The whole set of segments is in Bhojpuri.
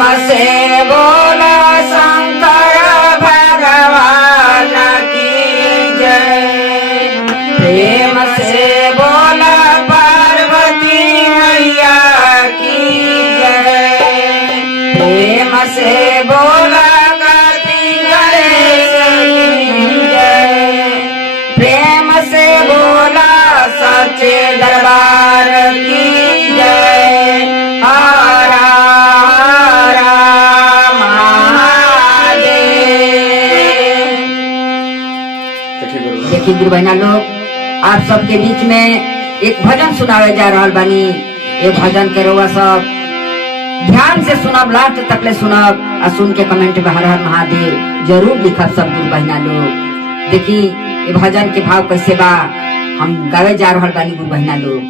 से बोला शंकर भगवान की जय। प्रेम से बोला पार्वती मैया की जय। प्रेम से बोला कार्तिक गणेश की जय। प्रेम से बोला सच्चे दरबार की जय। हर हर महादेव। देखिए गुरु बहना लोग, आप सबके बीच में एक भजन सुनावे जा रहा बानी। ये भजन के रउआ सब ध्यान से सुनब, लास्ट तक ले सुनब और सुन के कमेंट में हर हर महादेव जरूर लिखब सब गुरु बहना लोग। देखी ये भजन के भाव कैसे बा, हम गावे जा रहा बानी गुरु बहना लोग।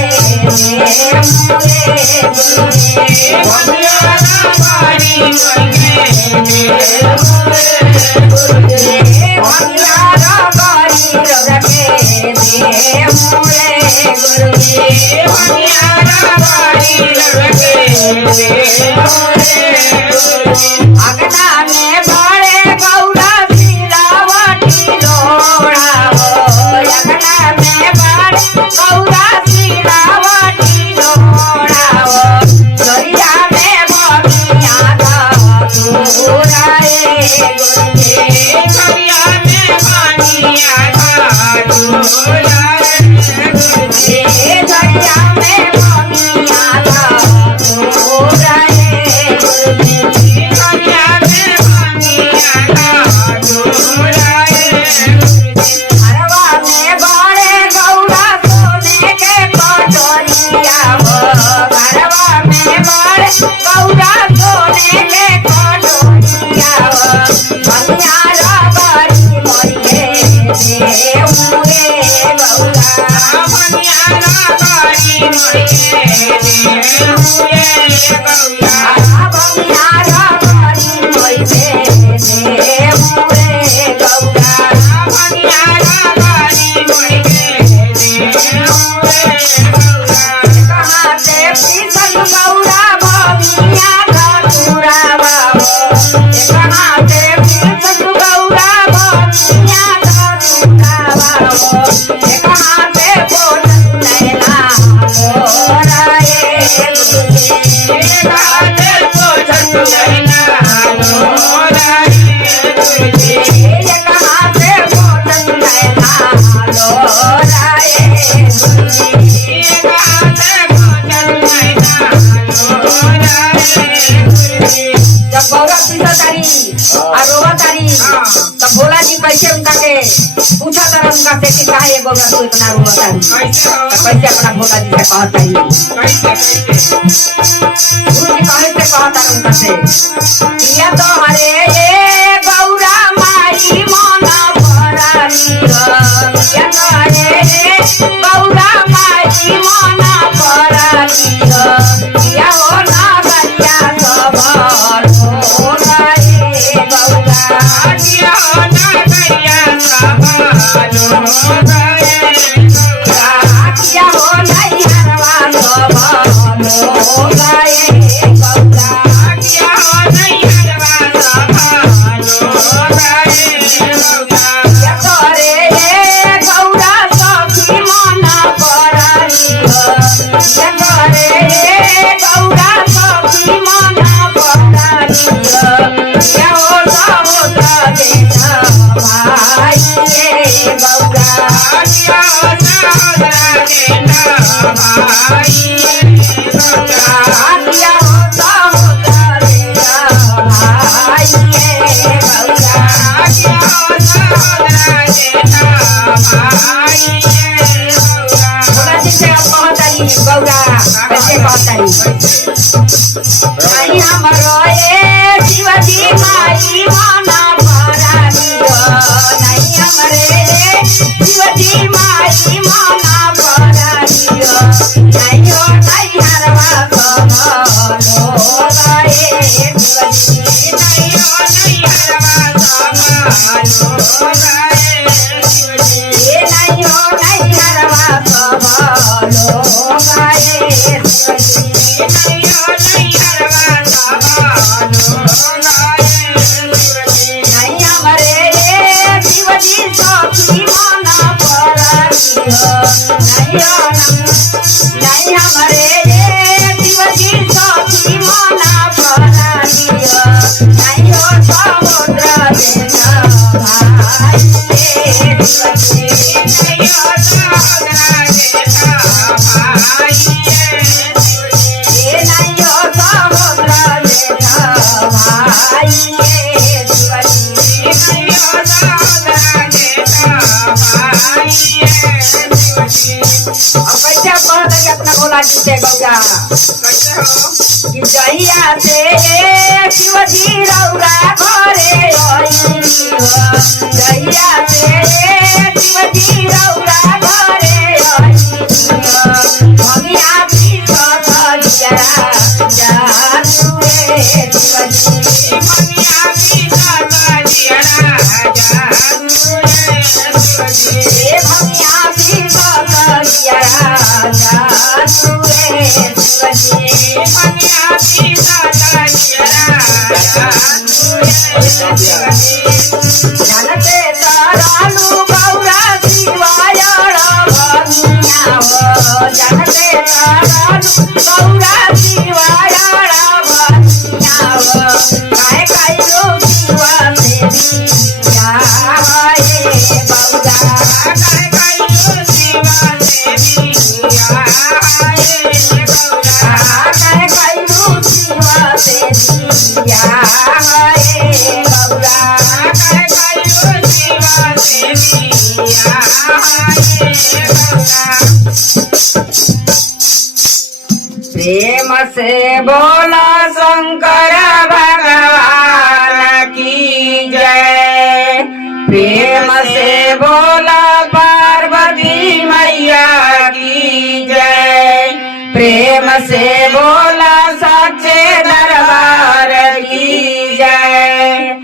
Bye. अगना में बड़े गौरा सिलावटी लोड़ा हो अगना में बड़े गौरा सिलावटी लोड़ा हो दरिया में बगिया का दूरा रे गुरुजी दरिया में बगिया का दूरा रे गुरुजी दरिया में बगिया का दूरा रे गुरुजी हरवा में बड़े गौरा सोने के कटोरिया हो हरवा में बड़े गौरा सोने के कटोरिया हो भैया रबरी मोरिए हुए गौरा भैया रबरी मोरिए हुए गौरा भैया रबरी मोरिए हुए गौरा भैया रबरी मोरिए कहाँ से पीछल गौरा भैया घटूरा बाबो कहाँ से पीछल गौरा भैया घटूरा बाबो कहाँ से बोल नैना मोरा ये गुरुजी कहाँ से बोल नैना मोरा ये गुरुजी कहाँ से बोल नैना मोरा ये गुरुजी कहाँ से बोल नैना मोरा ये गुरुजी जब गौरा पीछा तारी और रोवा तारी तब भोला जी कैसे उनका के पूछा तारा उनका से कि काहे ये गौरा तू इतना रोवा तारी कैसे अपना भोला जी से कहत तारी गुरु जी कहे से कहत तारा उनका से ये तो हरे ये गौरा माई मना परानी ये तो हरे ये गौरा माई मना परानी या हो ना गलिया सबर हो गए गौरा या हो ना गलिया सबर हो गए गौरा या हो नहीं हरवा सबर हो गए गौरा या हो नहीं हरवा सबर हो गए गौरा या करे ये गौरा सखी मना परानी या करे ये गौरा सखी मना परानी या हो समुद्र देना भाई ये गौरा या हो समुद्र देना भाई ये गौरा या हो समुद्र देना भाई ये गौरा या हो समुद्र देना भाई ये गौरा भोला जी से आप कहतारी गौरा कैसे कहतारी नहीं हमरो ये शिवजी माई मना परानी नहीं हमरे ये शिवजी माई मना परानी नहीं हो नहीं हरवा कमलो गए शिवजी नहीं हो नहीं हरवा कमलो गए शिवजी नहीं हो नहीं हरवा कमलो गए शिवजी नहीं हो नहीं हरवा कमलो गए शिवजी नहीं हमरे ये शिवजी सखी मना परानी नहीं हो नहीं हमरे ये शिवजी सखी मना परानी नहीं हो समुद्र देना भाई ये शिवजी नहीं हो समुद्र देना भाई ये शिवजी नहीं हो समुद्र देना भाई ये शिवजी नहीं हो समुद्र देना भाई ये शिवजी अब कैसे कहत है अपना भोला जी से गौरा कैसे हो कि जहिया से शिवजी रौरा घरे आई जहिया से शिवजी रौरा घरे आई भगिया भी सखिया जानते तारालू गौरा शिवाया भनिया हो जानते तारालू गौरा शिवाया भनिया हो काय काय लो शिवा देविया हे गौरा काय काय लो शिवा देविया हे गौरा काय काय लो शिवा देविया हे गौरा काय काय लो शिवा देविया हे गौरा प्रेम से बोला शंकर भगवान की जय प्रेम से बोला पार्वती मैया की जय प्रेम से बोला सच्चे दरबार की जय।